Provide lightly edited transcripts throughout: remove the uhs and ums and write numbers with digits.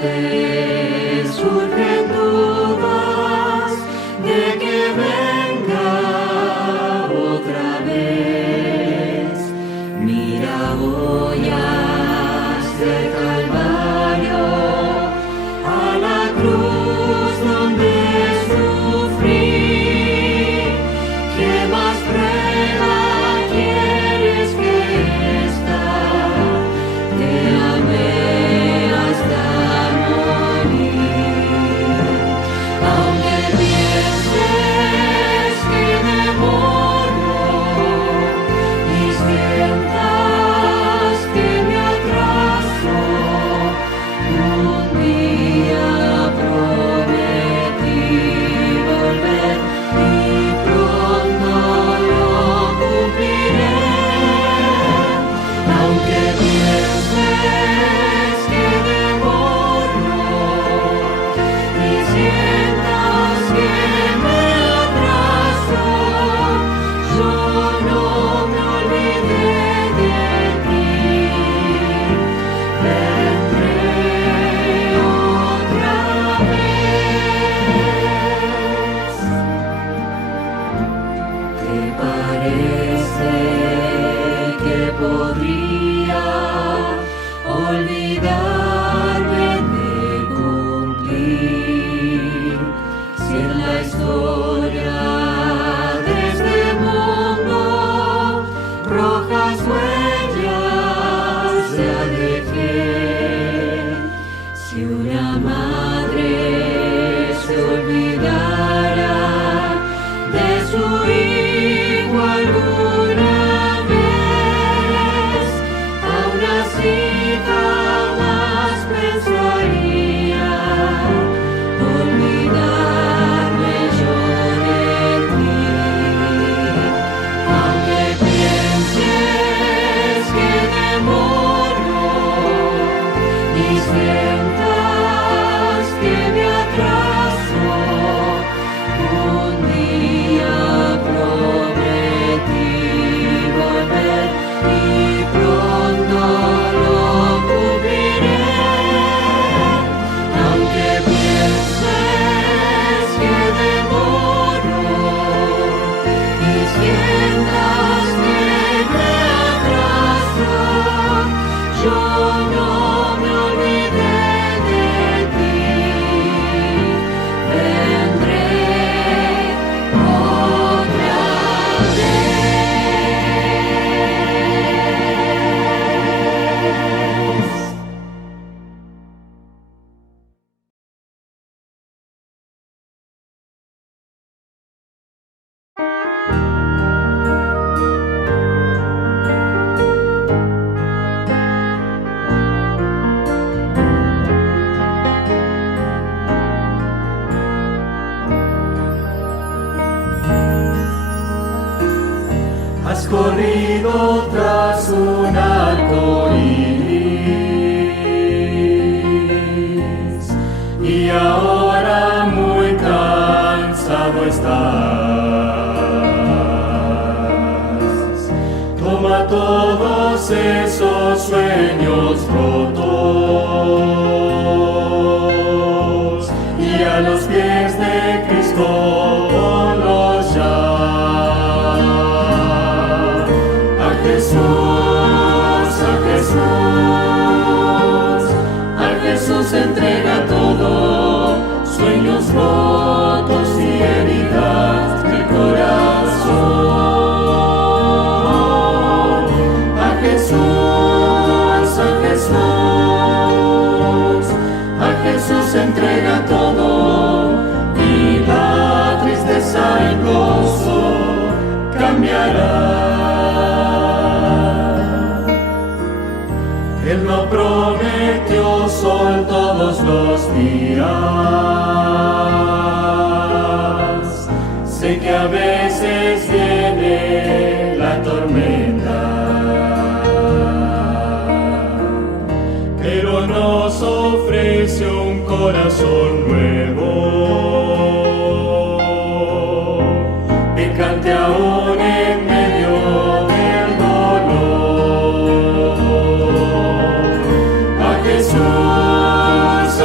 mente surgen dudas de que venga otra vez. Mira huellas del Calvario, a la cruz donde sufrí. ¿Qué más prueba quieres que esta? Te amé hasta morir. Aunque pienses que demoro y sientas que me atraso, un día prometí volver y pronto lo cumpliré. Aunque pienses que demoro y sientas que me atraso, yo no me olvidé de ti. Vendré otra vez. ¿Te parece que podría olvidarme de cumplir si en la historia de este mundo rojas huellas ya dejé? Si una madre se olvidara de su hijo alguna vez, aún así jamás pensaría olvidarme yo de ti. Aunque pienses que demoro y sientas que me atraso, un día prometí volver y pronto lo cumpliré. Aunque pienses que demoro y sientas que me atraso, yo no me olvidé de ti. Vendré otra vez. Has corrido tras un arco iris y ahora muy cansado estás. Toma todos esos sueños rotos y a los pies de Cristo ponlos ya. A Jesús, a Jesús, a Jesús entrega todo, sueños rotos y heridas del corazón. A Jesús, a Jesús, a Jesús entrega todo y la tristeza en gozo cambiará. Él no prometió sol todos los días. Sé que a veces viene la tormenta, pero nos ofrece un corazón nuevo que cante aún en medio del dolor. A Jesús, a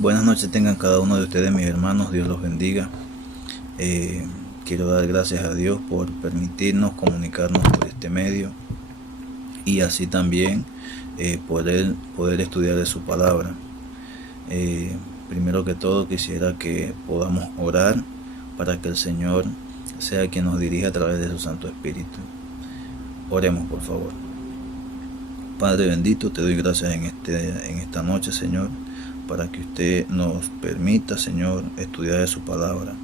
Buenas noches tengan cada uno de ustedes, mis hermanos. Dios los bendiga. Quiero dar gracias a Dios por permitirnos comunicarnos por este medio y así también poder estudiar de su palabra. Primero que todo quisiera que podamos orar para que el Señor sea quien nos dirija a través de su Santo Espíritu. Oremos, por favor. Padre bendito, te doy gracias en esta noche, Señor, para que usted nos permita, Señor, estudiar de su palabra.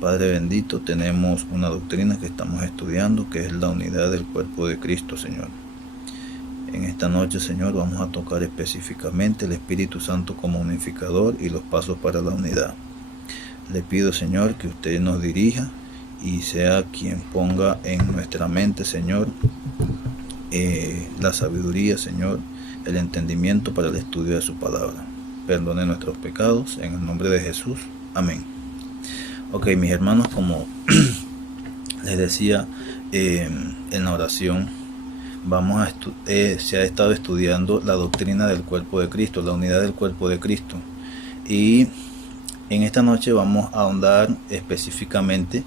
Padre bendito, tenemos una doctrina que estamos estudiando, que es la unidad del cuerpo de Cristo, Señor. En esta noche, Señor, vamos a tocar específicamente el Espíritu Santo como unificador y los pasos para la unidad. Le pido, Señor, que usted nos dirija y sea quien ponga en nuestra mente, Señor, la sabiduría, Señor, el entendimiento para el estudio de su palabra. Perdone nuestros pecados, en el nombre de Jesús. Amén. Ok, mis hermanos, como les decía en la oración, se ha estado estudiando la doctrina del cuerpo de Cristo, la unidad del cuerpo de Cristo. Y en esta noche vamos a ahondar específicamente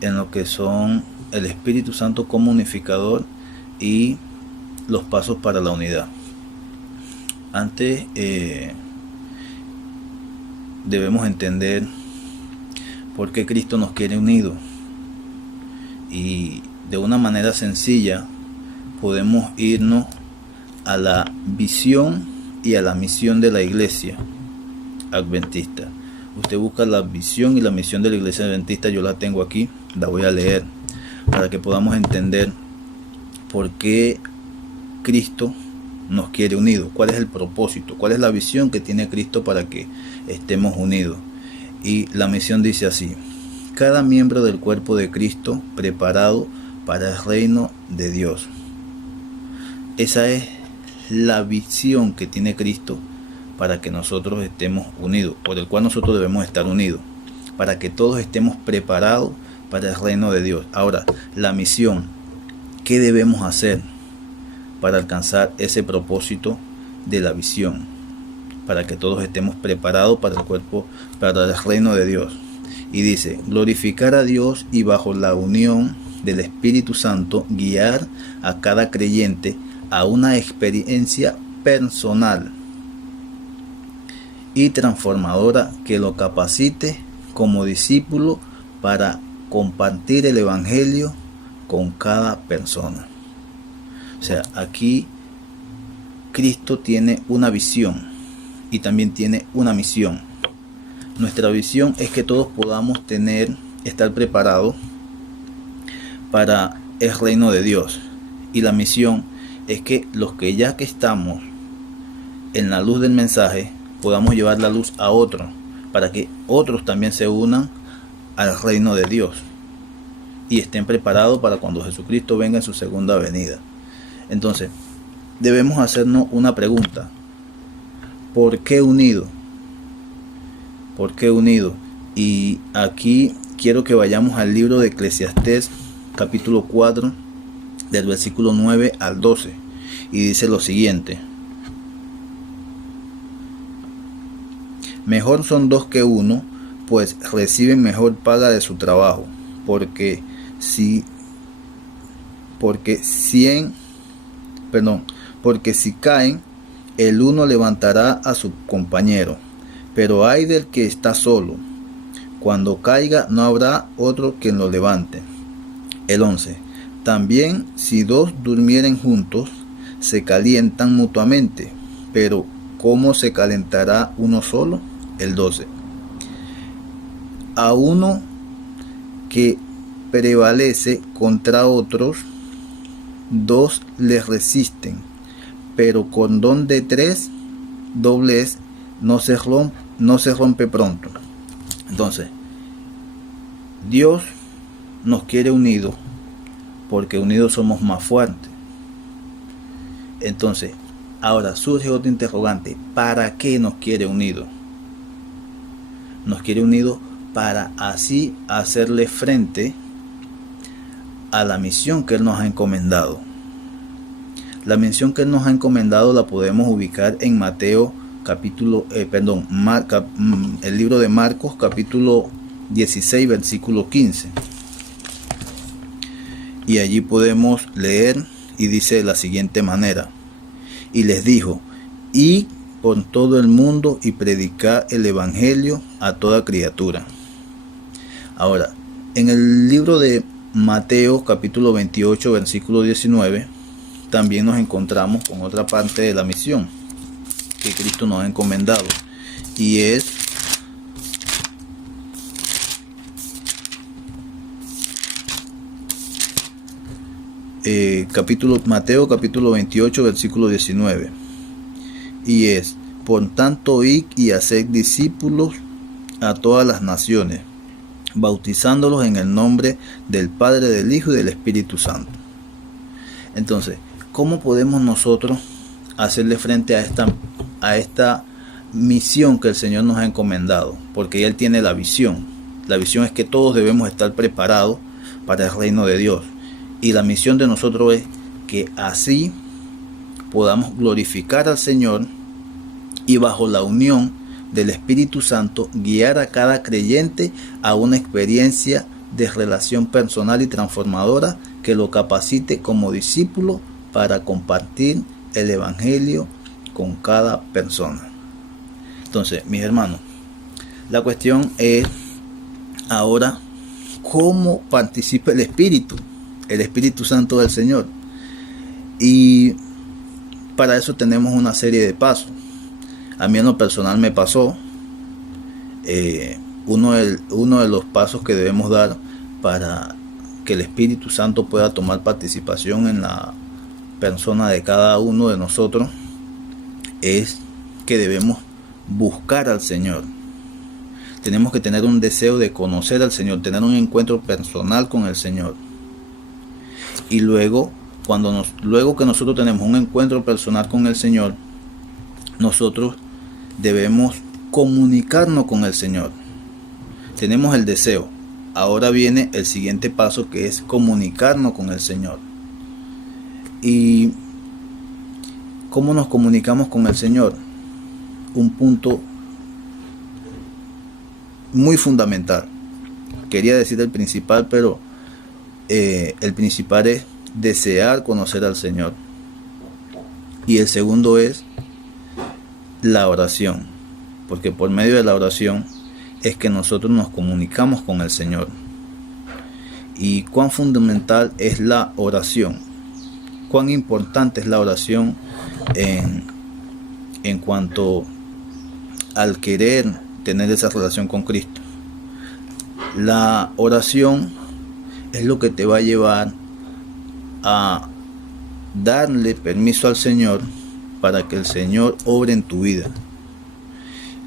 en lo que son el Espíritu Santo como unificador y los pasos para la unidad. Antes debemos entender por qué Cristo nos quiere unidos, y de una manera sencilla podemos irnos a la visión y a la misión de la iglesia adventista. Usted busca la visión y la misión de la iglesia adventista, yo la tengo aquí, la voy a leer para que podamos entender por qué Cristo nos quiere unidos, cuál es el propósito, cuál es la visión que tiene Cristo para que estemos unidos. Y la misión dice así: cada miembro del cuerpo de Cristo preparado para el reino de Dios. Esa es la visión que tiene Cristo para que nosotros estemos unidos, por el cual nosotros debemos estar unidos, para que todos estemos preparados para el reino de Dios. Ahora, la misión, ¿qué debemos hacer para alcanzar ese propósito de la visión? Para que todos estemos preparados para el cuerpo, para el reino de Dios. Y dice: glorificar a Dios y bajo la unión del Espíritu Santo guiar a cada creyente a una experiencia personal y transformadora que lo capacite como discípulo para compartir el Evangelio con cada persona. O sea, aquí Cristo tiene una visión y también tiene una misión. Nuestra visión es que todos podamos estar preparados para el reino de Dios. Y la misión es que los que ya que estamos en la luz del mensaje, podamos llevar la luz a otros, para que otros también se unan al reino de Dios y estén preparados para cuando Jesucristo venga en su segunda venida. Entonces, debemos hacernos una pregunta: ¿por qué unido? ¿Por qué unido? Y aquí quiero que vayamos al libro de Eclesiastés, capítulo 4, del versículo 9 al 12. Y dice lo siguiente: mejor son dos que uno, pues reciben mejor paga de su trabajo. Porque si caen, el uno levantará a su compañero. Pero ay del que está solo, cuando caiga no habrá otro quien lo levante. El 11. También si dos durmieren juntos, se calientan mutuamente, pero ¿cómo se calentará uno solo? El 12. A uno que prevalece contra otros, dos les resisten, pero cordón de tres doblez no se rompe pronto. Entonces, Dios nos quiere unidos porque unidos somos más fuertes. Entonces, ahora surge otra interrogante: ¿para qué nos quiere unidos? Nos quiere unidos para así hacerle frente a la misión que Él nos ha encomendado. La misión que Él nos ha encomendado la podemos ubicar en Mateo el libro de Marcos, capítulo 16, versículo 15. Y allí podemos leer, y dice de la siguiente manera: y les dijo, id por todo el mundo y predicad el evangelio a toda criatura. Ahora, en el libro de Mateo, capítulo 28, versículo 19, también nos encontramos con otra parte de la misión que Cristo nos ha encomendado, y es Mateo capítulo 28, versículo 19, y es: por tanto, id y haced discípulos a todas las naciones, bautizándolos en el nombre del Padre, del Hijo y del Espíritu Santo. Entonces, ¿cómo podemos nosotros hacerle frente a esta misión que el Señor nos ha encomendado? Porque Él tiene la visión. La visión es que todos debemos estar preparados para el reino de Dios. Y la misión de nosotros es que así podamos glorificar al Señor y bajo la unión del Espíritu Santo guiar a cada creyente a una experiencia de relación personal y transformadora que lo capacite como discípulo para compartir el Evangelio con cada persona. Entonces, mis hermanos, la cuestión es ahora cómo participa el Espíritu Santo del Señor. Y para eso tenemos una serie de pasos. A mí en lo personal me pasó uno de los pasos que debemos dar para que el Espíritu Santo pueda tomar participación en la persona de cada uno de nosotros, es que debemos buscar al Señor. Tenemos que tener un deseo de conocer al Señor, tener un encuentro personal con el Señor. Y luego que nosotros tenemos un encuentro personal con el Señor, nosotros debemos comunicarnos con el Señor. Tenemos el deseo. Ahora viene el siguiente paso, que es comunicarnos con el Señor. ¿Y cómo nos comunicamos con el Señor? Un punto muy fundamental. Quería decir el principal, pero el principal es desear conocer al Señor. Y el segundo es la oración, porque por medio de la oración es que nosotros nos comunicamos con el Señor. Y cuán fundamental es la oración, cuán importante es la oración en cuanto al querer tener esa relación con Cristo. La oración es lo que te va a llevar a darle permiso al Señor para que el Señor obre en tu vida.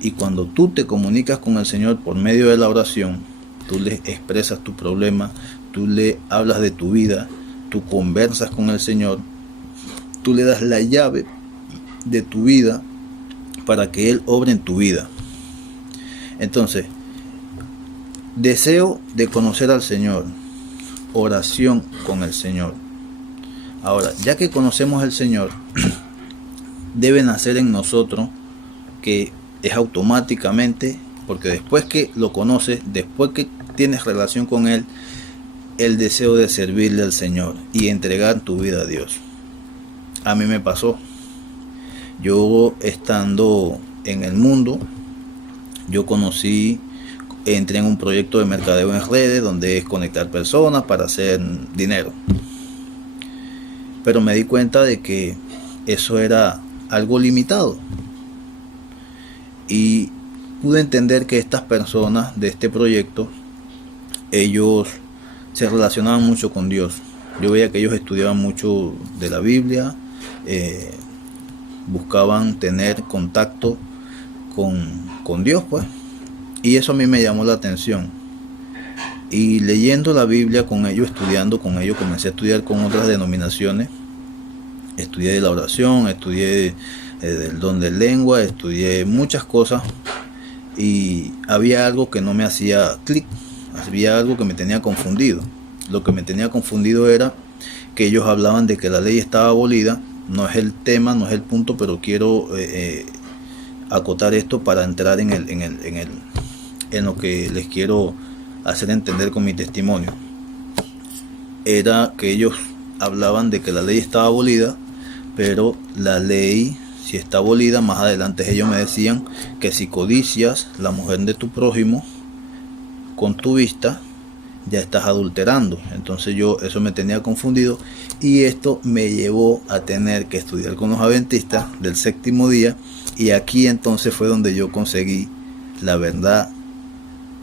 Y cuando tú te comunicas con el Señor por medio de la oración, tú le expresas tu problema, tú le hablas de tu vida, tú conversas con el Señor, tú le das la llave de tu vida para que Él obre en tu vida. Entonces, deseo de conocer al Señor, oración con el Señor. Ahora, ya que conocemos al Señor, debe nacer en nosotros, que es automáticamente, porque después que lo conoces, después que tienes relación con Él, el deseo de servirle al Señor y entregar tu vida a Dios. A mí me pasó. Yo, estando en el mundo, yo entré en un proyecto de mercadeo en redes, donde es conectar personas para hacer dinero. Pero me di cuenta de que eso era algo limitado. Y pude entender que estas personas de este proyecto, ellos se relacionaban mucho con Dios. Yo veía que ellos estudiaban mucho de la Biblia, buscaban tener contacto con Dios, pues. Y eso a mí me llamó la atención. Y leyendo la Biblia con ellos, estudiando con ellos, comencé a estudiar con otras denominaciones. Estudié de la oración, estudié del don de lengua, estudié muchas cosas. Y había algo que no me hacía clic, había algo que me tenía confundido. Lo que me tenía confundido era que ellos hablaban de que la ley estaba abolida. No es el tema, no es el punto, pero quiero acotar esto para entrar en lo que les quiero hacer entender con mi testimonio. Era que ellos hablaban de que la ley estaba abolida, pero la ley, si está abolida, más adelante ellos me decían que si codicias la mujer de tu prójimo con tu vista, ya estás adulterando. Entonces eso me tenía confundido, y esto me llevó a tener que estudiar con los adventistas del séptimo día, y aquí entonces fue donde yo conseguí la verdad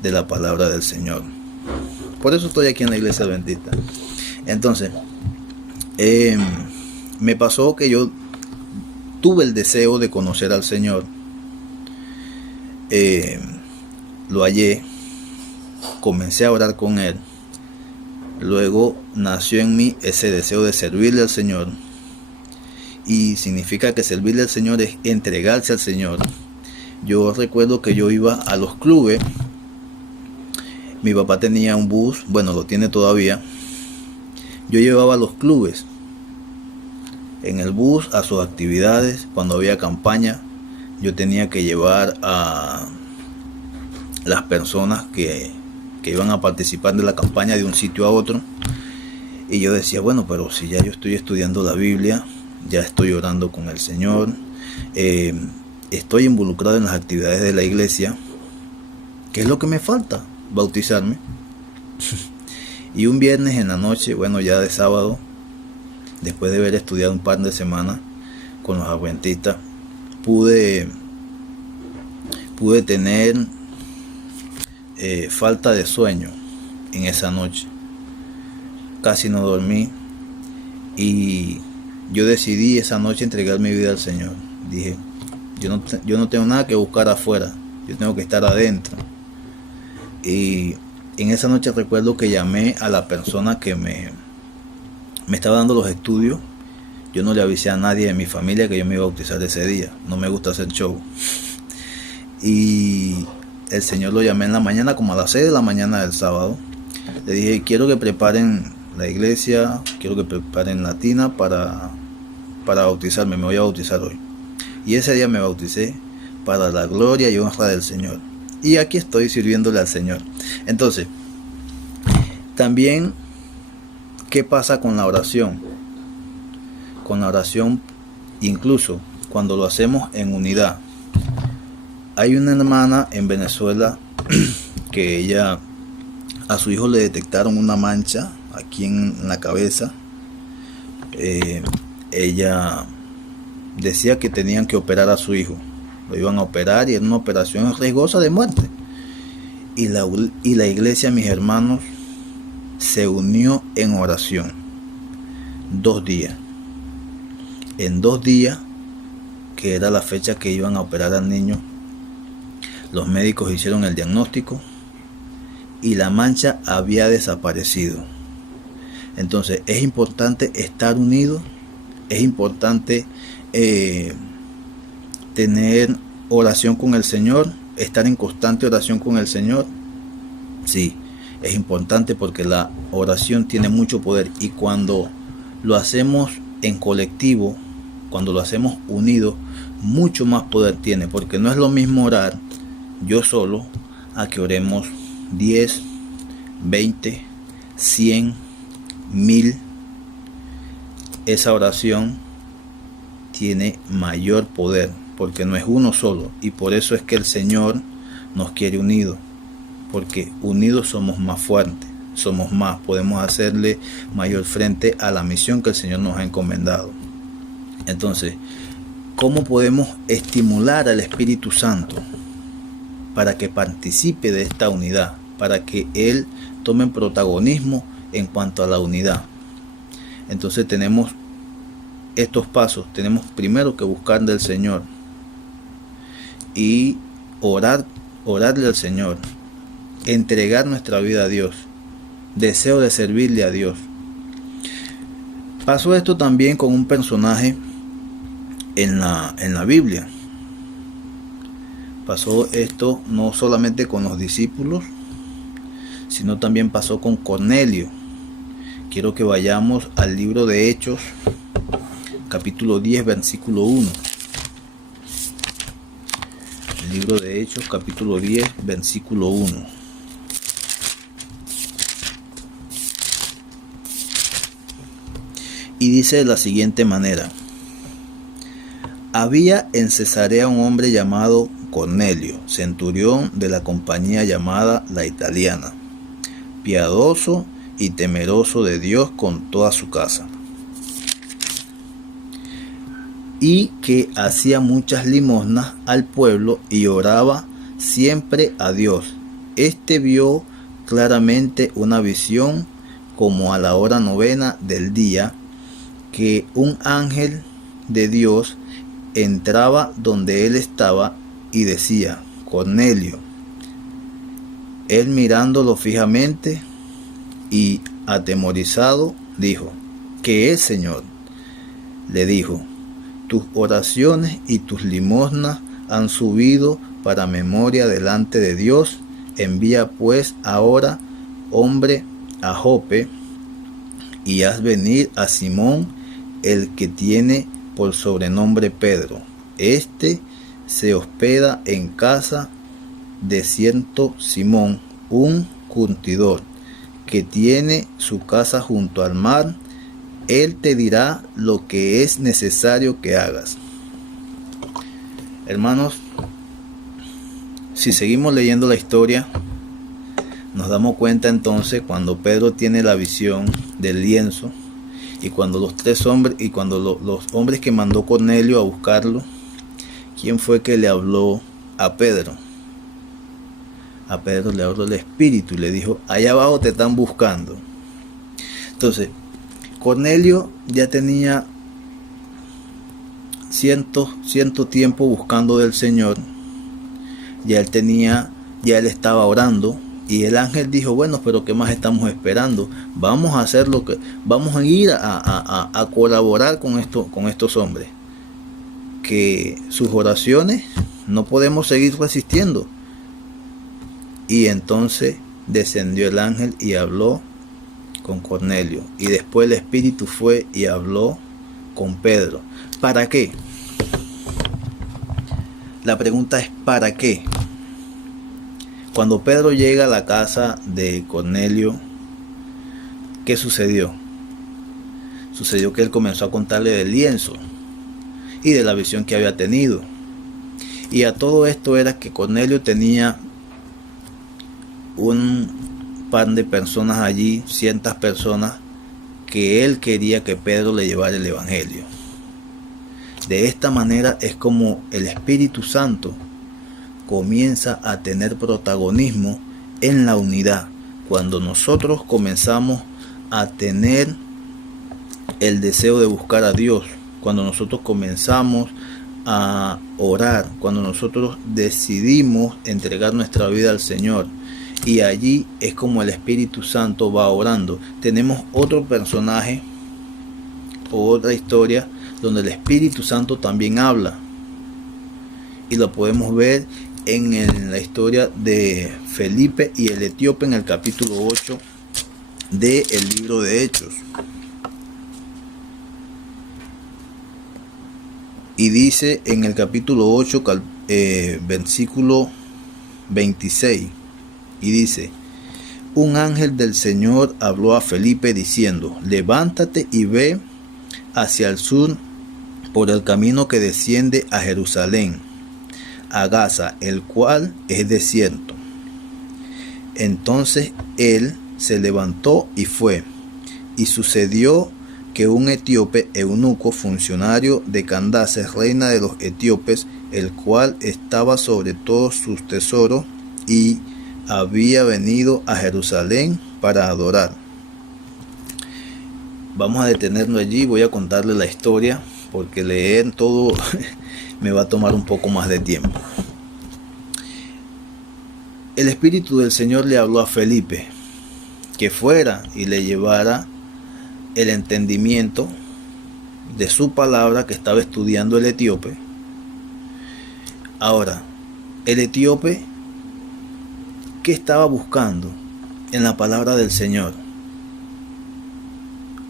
de la palabra del Señor. Por eso estoy aquí en la iglesia adventista. Entonces me pasó que yo tuve el deseo de conocer al Señor. Lo hallé, comencé a orar con Él. Luego nació en mí ese deseo de servirle al Señor. Y significa que servirle al Señor es entregarse al Señor. Yo recuerdo que yo iba a los clubes. Mi papá tenía un bus, bueno, lo tiene todavía. Yo llevaba a los clubes en el bus a sus actividades. Cuando había campaña, yo tenía que llevar a las personas que iban a participar de la campaña de un sitio a otro. Y yo decía, bueno, pero si ya yo estoy estudiando la Biblia, ya estoy orando con el Señor, estoy involucrado en las actividades de la iglesia, ¿qué es lo que me falta? Bautizarme. Y un viernes en la noche, bueno, ya de sábado, después de haber estudiado un par de semanas con los adventistas, pude tener falta de sueño en esa noche. Casi no dormí, y yo decidí esa noche entregar mi vida al Señor. Dije, yo no tengo nada que buscar afuera, yo tengo que estar adentro. Y en esa noche recuerdo que llamé a la persona que me estaba dando los estudios. Yo no le avisé a nadie de mi familia que yo me iba a bautizar ese día. No me gusta hacer show. Y el Señor lo llamé en la mañana, como a las 6 de la mañana del sábado. Le dije, quiero que preparen la iglesia, quiero que preparen la tina para bautizarme. Me voy a bautizar hoy. Y ese día me bauticé para la gloria y honra del Señor. Y aquí estoy sirviéndole al Señor. Entonces, también, ¿qué pasa con la oración? Con la oración, incluso cuando lo hacemos en unidad. Hay una hermana en Venezuela que ella, a su hijo le detectaron una mancha aquí en la cabeza. Ella decía que tenían que operar a su hijo. Lo iban a operar y era una operación riesgosa de muerte. Y la iglesia, mis hermanos, se unió en oración. 2 días. En 2 días, que era la fecha que iban a operar al niño, los médicos hicieron el diagnóstico y la mancha había desaparecido. Entonces es importante estar unidos, es importante tener oración con el Señor, estar en constante oración con el Señor. Sí, es importante porque la oración tiene mucho poder, y cuando lo hacemos en colectivo, cuando lo hacemos unidos, mucho más poder tiene, porque no es lo mismo orar yo solo a que oremos 10, 20, 100, 1000. Esa oración tiene mayor poder porque no es uno solo, y por eso es que el Señor nos quiere unidos, porque unidos somos más fuertes, somos más, podemos hacerle mayor frente a la misión que el Señor nos ha encomendado. Entonces, ¿cómo podemos estimular al Espíritu Santo para que participe de esta unidad, para que Él tome protagonismo en cuanto a la unidad? Entonces tenemos estos pasos. Tenemos primero que buscar del Señor y orarle al Señor, entregar nuestra vida a Dios, deseo de servirle a Dios. Pasó esto también con un personaje en la Biblia. Pasó esto no solamente con los discípulos, sino también pasó con Cornelio. Quiero que vayamos al libro de Hechos, capítulo 10, versículo 1. libro de Hechos, capítulo 10, versículo 1. Y dice de la siguiente manera: había en Cesarea un hombre llamado Cornelio, centurión de la compañía llamada La Italiana, piadoso y temeroso de Dios con toda su casa, y que hacía muchas limosnas al pueblo y oraba siempre a Dios. Este vio claramente una visión como a la hora 9 del día, que un ángel de Dios entraba donde él estaba y decía: Cornelio. Él, mirándolo fijamente y atemorizado, dijo: ¿qué es, Señor? Le dijo: tus oraciones y tus limosnas han subido para memoria delante de Dios. Envía pues ahora hombre a Jope y haz venir a Simón, el que tiene por sobrenombre Pedro. Este se hospeda en casa de cierto Simón, un curtidor, que tiene su casa junto al mar. Él te dirá lo que es necesario que hagas. Hermanos, si seguimos leyendo la historia, nos damos cuenta entonces cuando Pedro tiene la visión del lienzo, y cuando los hombres que mandó Cornelio a buscarlo, ¿quién fue que le habló a Pedro? A Pedro le habló el Espíritu y le dijo: allá abajo te están buscando. Entonces, Cornelio ya tenía cierto tiempo buscando del Señor. Ya él estaba orando. Y el ángel dijo: bueno, pero ¿qué más estamos esperando? Vamos a ir a colaborar con estos hombres. Que sus oraciones no podemos seguir resistiendo. Y entonces descendió el ángel y habló con Cornelio. Y después el Espíritu fue y habló con Pedro. ¿Para qué? La pregunta es: ¿para qué? Cuando Pedro llega a la casa de Cornelio, ¿qué sucedió? Sucedió que él comenzó a contarle del lienzo y de la visión que había tenido. Y a todo esto era que Cornelio tenía un par de personas allí, cientas personas, que él quería que Pedro le llevara el Evangelio. De esta manera es como el Espíritu Santo comienza a tener protagonismo en la unidad. Cuando nosotros comenzamos a tener el deseo de buscar a Dios, cuando nosotros comenzamos a orar, cuando nosotros decidimos entregar nuestra vida al Señor, y allí es como el Espíritu Santo va orando. Tenemos otro personaje o otra historia donde el Espíritu Santo también habla, y lo podemos ver en la historia de Felipe y el etíope en el capítulo 8 del libro de Hechos. Y dice en el capítulo 8, versículo 26, y dice: un ángel del Señor habló a Felipe diciendo: levántate y ve hacia el sur por el camino que desciende a Jerusalén, a Gaza, el cual es desierto. Entonces él se levantó y fue. Y sucedió que un etíope eunuco, funcionario de Candace, reina de los etíopes, el cual estaba sobre todos sus tesoros, y había venido a Jerusalén para adorar. Vamos a detenernos allí. Voy a contarle la historia, porque leer todo me va a tomar un poco más de tiempo. El Espíritu del Señor le habló a Felipe que fuera y le llevara el entendimiento de su palabra que estaba estudiando el etíope. Ahora, el etíope, ¿qué estaba buscando en la palabra del Señor?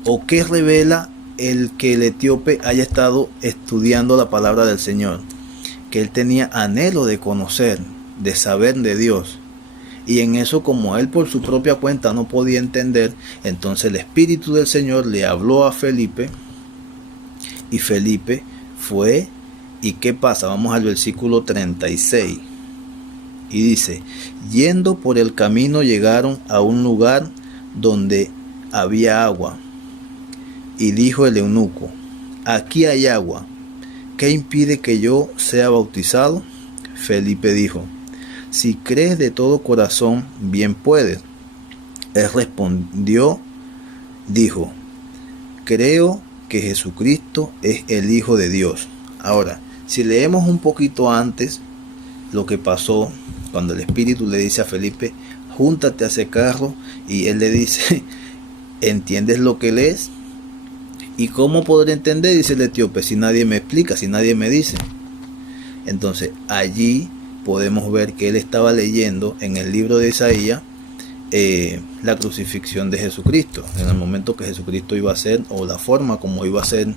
¿O qué revela el que el etíope haya estado estudiando la palabra del Señor? que él tenía anhelo de conocer, de saber de Dios. Y en eso, como él por su propia cuenta no podía entender, entonces el Espíritu del Señor le habló a Felipe, y Felipe fue. ¿Y qué pasa? Vamos al versículo 36. Y dice: yendo por el camino llegaron a un lugar donde había agua. Y dijo el eunuco: aquí hay agua, ¿qué impide que yo sea bautizado? Felipe dijo: si crees de todo corazón, bien puedes. Él respondió, dijo: creo que Jesucristo es el Hijo de Dios. Ahora, si leemos un poquito antes lo que pasó cuando el Espíritu le dice a Felipe: júntate a ese carro, y él le dice: ¿entiendes lo que lees? ¿Y cómo podré entender? Dice el etíope: si nadie me explica, si nadie me dice. Entonces allí podemos ver que él estaba leyendo en el libro de Isaías la crucifixión de Jesucristo, en el momento que Jesucristo iba a ser, o la forma como iba a ser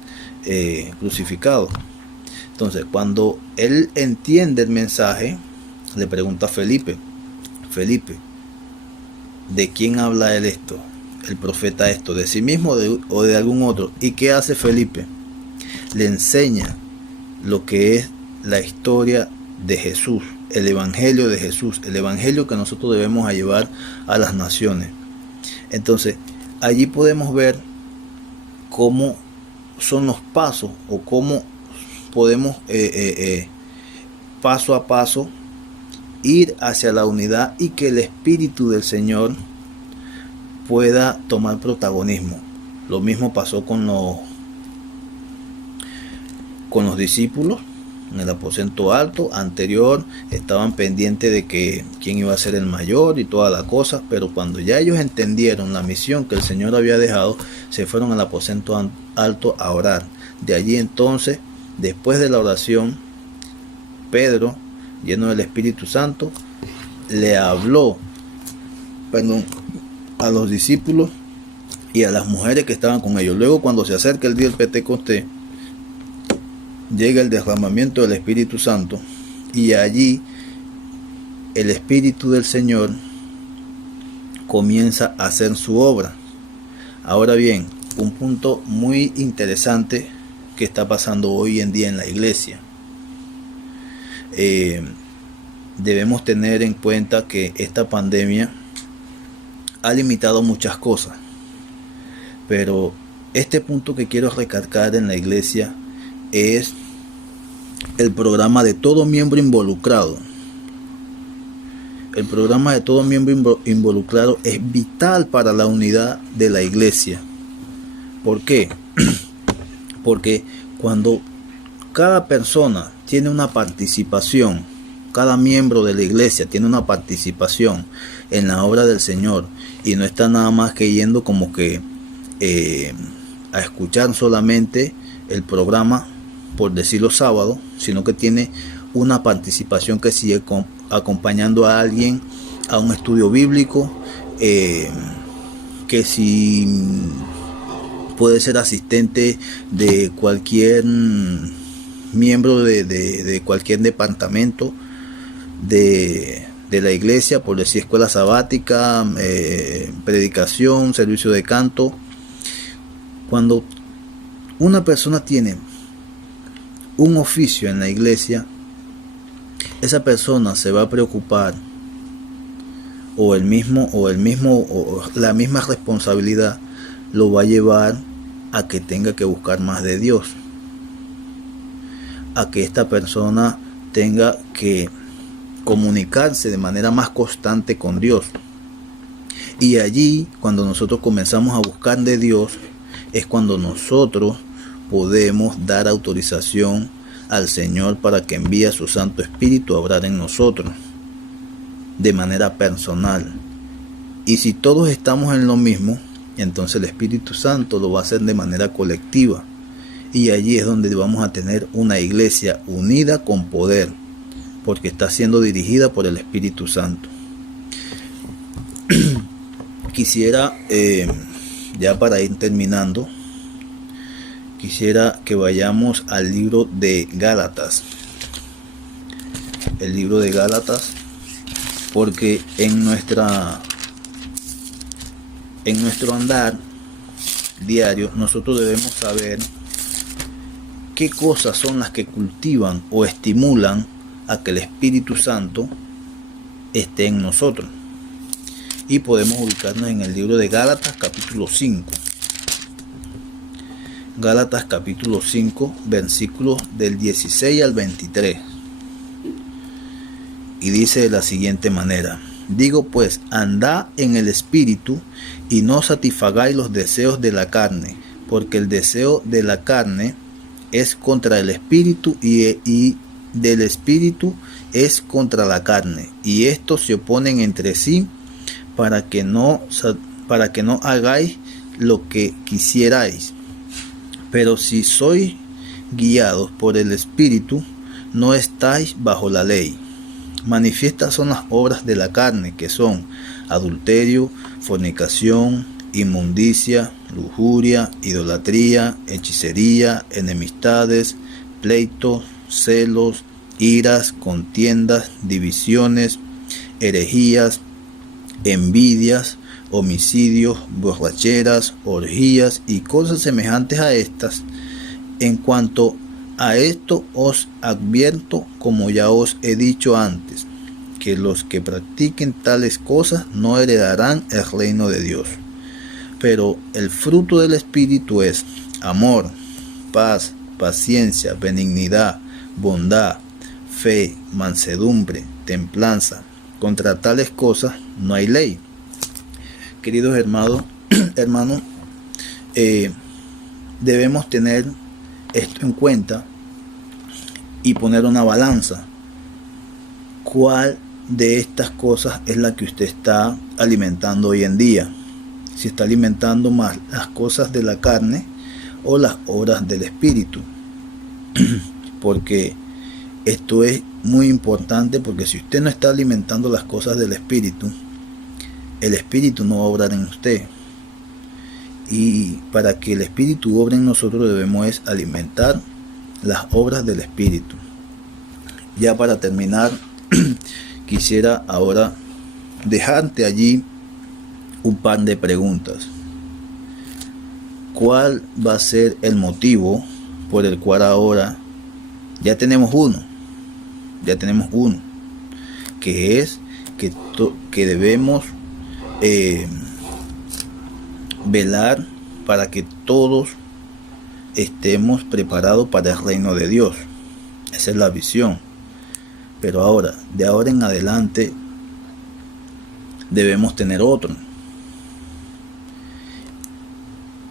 crucificado. Entonces, cuando él entiende el mensaje, le pregunta a Felipe: Felipe, ¿de quién habla él esto? El profeta esto, ¿de sí mismo o de algún otro? ¿Y qué hace Felipe? Le enseña lo que es la historia de Jesús, el evangelio de Jesús, el evangelio que nosotros debemos llevar a las naciones. Entonces, allí podemos ver cómo son los pasos, o cómo podemos paso a paso ir hacia la unidad, y que el Espíritu del Señor pueda tomar protagonismo. Lo mismo pasó con los discípulos en el aposento alto. Anterior estaban pendientes de que quién iba a ser el mayor y todas las cosas, pero cuando ya ellos entendieron la misión que el Señor había dejado, se fueron al aposento alto a orar. De allí entonces, después de la oración, Pedro, lleno del Espíritu Santo, le habló a los discípulos y a las mujeres que estaban con ellos. Luego, cuando se acerca el día del Pentecostés, llega el derramamiento del Espíritu Santo, y allí el Espíritu del Señor comienza a hacer su obra. Ahora bien, un punto muy interesante que está pasando hoy en día en la iglesia. Debemos tener en cuenta que esta pandemia ha limitado muchas cosas, pero este punto que quiero recalcar en la iglesia es el programa de todo miembro involucrado. El programa de todo miembro involucrado es vital para la unidad de la iglesia. ¿Por qué? Porque cuando cada persona tiene una participación, cada miembro de la iglesia tiene una participación en la obra del Señor, y no está nada más que yendo como que a escuchar solamente el programa, por decirlo, sábado, sino que tiene una participación que sigue acompañando a alguien a un estudio bíblico, que si puede ser asistente de cualquier miembro de cualquier departamento de la iglesia, por decir escuela sabática, predicación, servicio de canto. Cuando una persona tiene un oficio en la iglesia, esa persona se va a preocupar, o la misma responsabilidad lo va a llevar a que tenga que buscar más de Dios, a que esta persona tenga que comunicarse de manera más constante con Dios. Y allí, cuando nosotros comenzamos a buscar de Dios, es cuando nosotros podemos dar autorización al Señor para que envíe a su Santo Espíritu a obrar en nosotros de manera personal. Y si todos estamos en lo mismo, entonces el Espíritu Santo lo va a hacer de manera colectiva, y allí es donde vamos a tener una iglesia unida con poder, porque está siendo dirigida por el Espíritu Santo. Quisiera, ya para ir terminando, quisiera que vayamos al libro de Gálatas. el libro de Gálatas, porque en nuestro andar diario nosotros debemos saber qué cosas son las que cultivan o estimulan a que el Espíritu Santo esté en nosotros. Y podemos ubicarnos en el libro de Gálatas capítulo 5. Gálatas capítulo 5, versículos del 16 al 23. Y dice de la siguiente manera: digo pues, andad en el Espíritu, y no satisfagáis los deseos de la carne, porque el deseo de la carne es contra el Espíritu, y del Espíritu es contra la carne, y estos se oponen entre sí, para que no hagáis lo que quisierais. Pero si sois guiados por el Espíritu, no estáis bajo la ley. Manifiestas son las obras de la carne, que son adulterio, fornicación, inmundicia, lujuria, idolatría, hechicería, enemistades, pleitos, celos, iras, contiendas, divisiones, herejías, envidias, homicidios, borracheras, orgías y cosas semejantes a estas. En cuanto a esto os advierto, como ya os he dicho antes, que los que practiquen tales cosas no heredarán el reino de Dios. Pero el fruto del Espíritu es amor, paz, paciencia, benignidad, bondad, fe, mansedumbre, templanza. Contra tales cosas no hay ley. Queridos hermanos, debemos tener esto en cuenta y poner una balanza. ¿Cuál de estas cosas es la que usted está alimentando hoy en día? Si está alimentando más las cosas de la carne o las obras del Espíritu. Porque esto es muy importante, porque si usted no está alimentando las cosas del Espíritu, el Espíritu no va a obrar en usted. Y para que el Espíritu obre en nosotros debemos alimentar las obras del Espíritu. Ya para terminar, quisiera ahora dejarte allí un par de preguntas. ¿Cuál va a ser el motivo por el cual ahora ya tenemos uno, que es que debemos velar para que todos estemos preparados para el reino de Dios? Esa es la visión. Pero ahora, de ahora en adelante, debemos tener otro,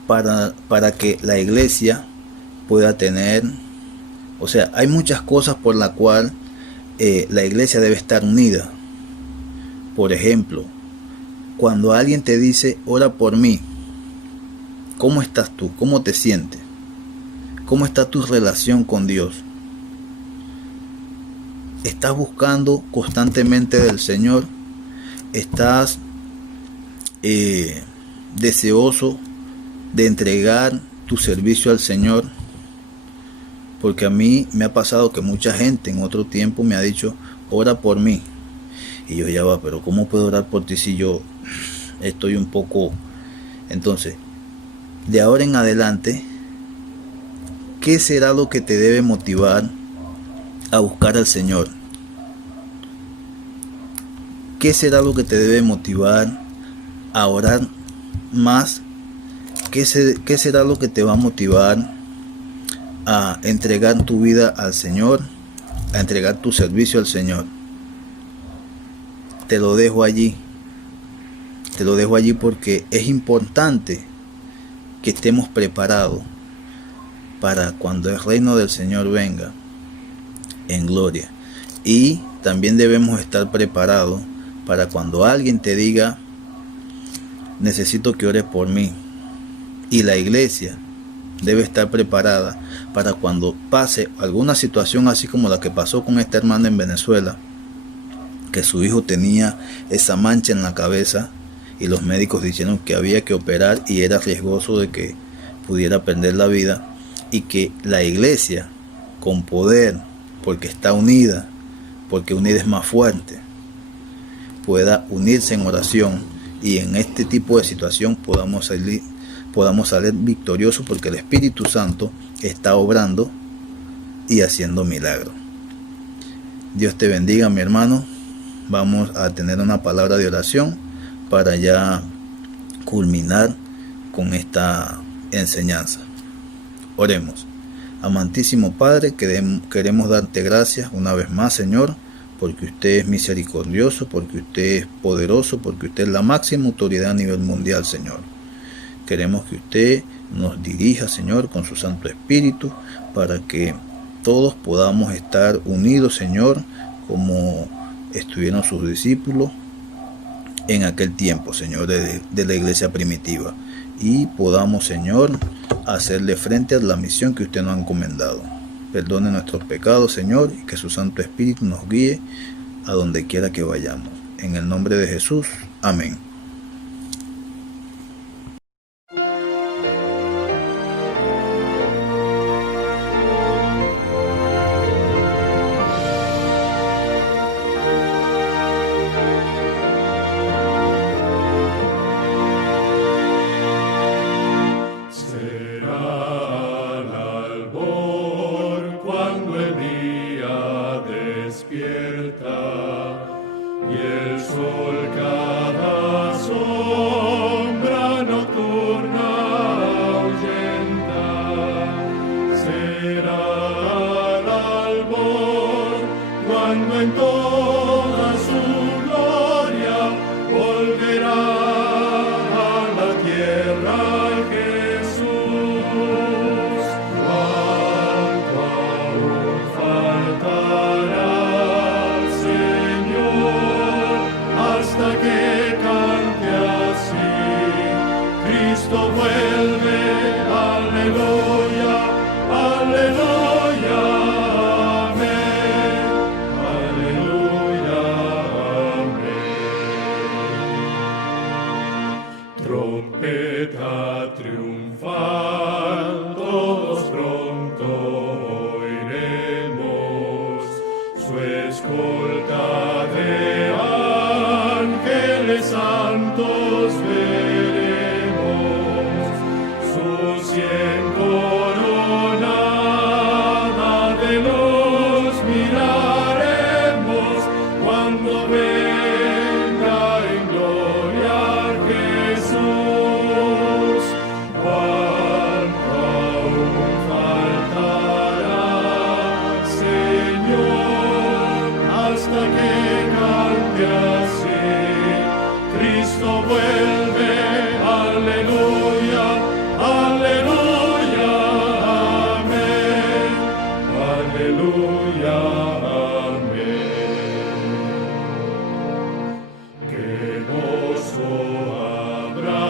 para que la iglesia pueda tener, o sea, hay muchas cosas por la cual la iglesia debe estar unida. Por ejemplo, cuando alguien te dice, ora por mí, ¿cómo estás tú? ¿Cómo te sientes? ¿Cómo está tu relación con Dios? ¿Estás buscando constantemente del Señor? ¿Estás deseoso de entregar tu servicio al Señor? Porque a mí me ha pasado que mucha gente en otro tiempo me ha dicho, ora por mí. Y yo ya va, pero ¿cómo puedo orar por ti si yo estoy un poco? Entonces, de ahora en adelante, ¿qué será lo que te debe motivar a buscar al Señor? ¿Qué será lo que te debe motivar a orar más? ¿Qué será lo que te va a motivar a entregar tu vida al Señor, a entregar tu servicio al Señor? Te lo dejo allí. Te lo dejo allí porque es importante que estemos preparados para cuando el reino del Señor venga en gloria. Y también debemos estar preparados para cuando alguien te diga, necesito que ores por mí. Y la iglesia debe estar preparada para cuando pase alguna situación así como la que pasó con esta hermana en Venezuela, que su hijo tenía esa mancha en la cabeza y los médicos dijeron que había que operar y era riesgoso de que pudiera perder la vida, y que la iglesia con poder, porque está unida, porque unida es más fuerte, pueda unirse en oración y en este tipo de situación podamos salir victoriosos, porque el Espíritu Santo está obrando y haciendo milagros. Dios te bendiga, mi hermano. Vamos a tener una palabra de oración para ya culminar con esta enseñanza. Oremos. Amantísimo Padre, queremos darte gracias una vez más, Señor, porque usted es misericordioso, porque usted es poderoso, porque usted es la máxima autoridad a nivel mundial, Señor. Queremos que usted nos dirija, Señor, con su Santo Espíritu, para que todos podamos estar unidos, Señor, como estuvieron sus discípulos en aquel tiempo, Señor, de la iglesia primitiva, y podamos, Señor, hacerle frente a la misión que usted nos ha encomendado. Perdone nuestros pecados, Señor, y que su Santo Espíritu nos guíe a donde quiera que vayamos. En el nombre de Jesús, amén. Y el sol cada sombra nocturna ahuyenta. Será al albor cuando en toda su gloria volverá a la tierra Jesús. Cuánto aún faltará hasta que cante así, Cristo vuelve, aleluya, aleluya, amén, aleluya, amén. Trompeta triunfal, todos pronto oiremos, su escolta de santos veremos, su cien coronada de luz miraremos, cuando venga en gloria Jesús. Cuánto aún faltará, Señor, hasta que cante así, Cristo vuelve, aleluya, aleluya, amén, aleluya, amén. Qué gozo habrá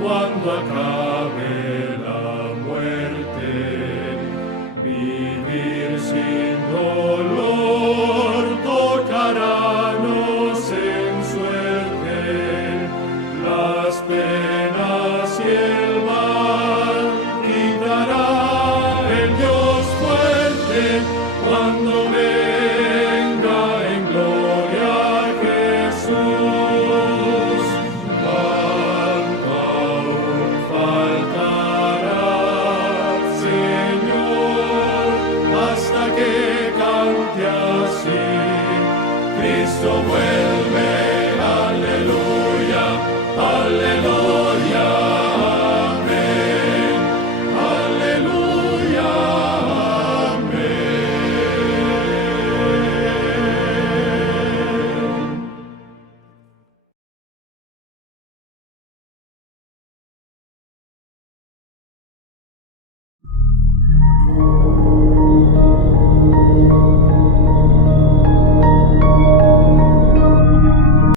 cuando acabe la muerte, vivir sin dolor tocarános en suerte, las penas y el mal quitará el Dios fuerte, cuando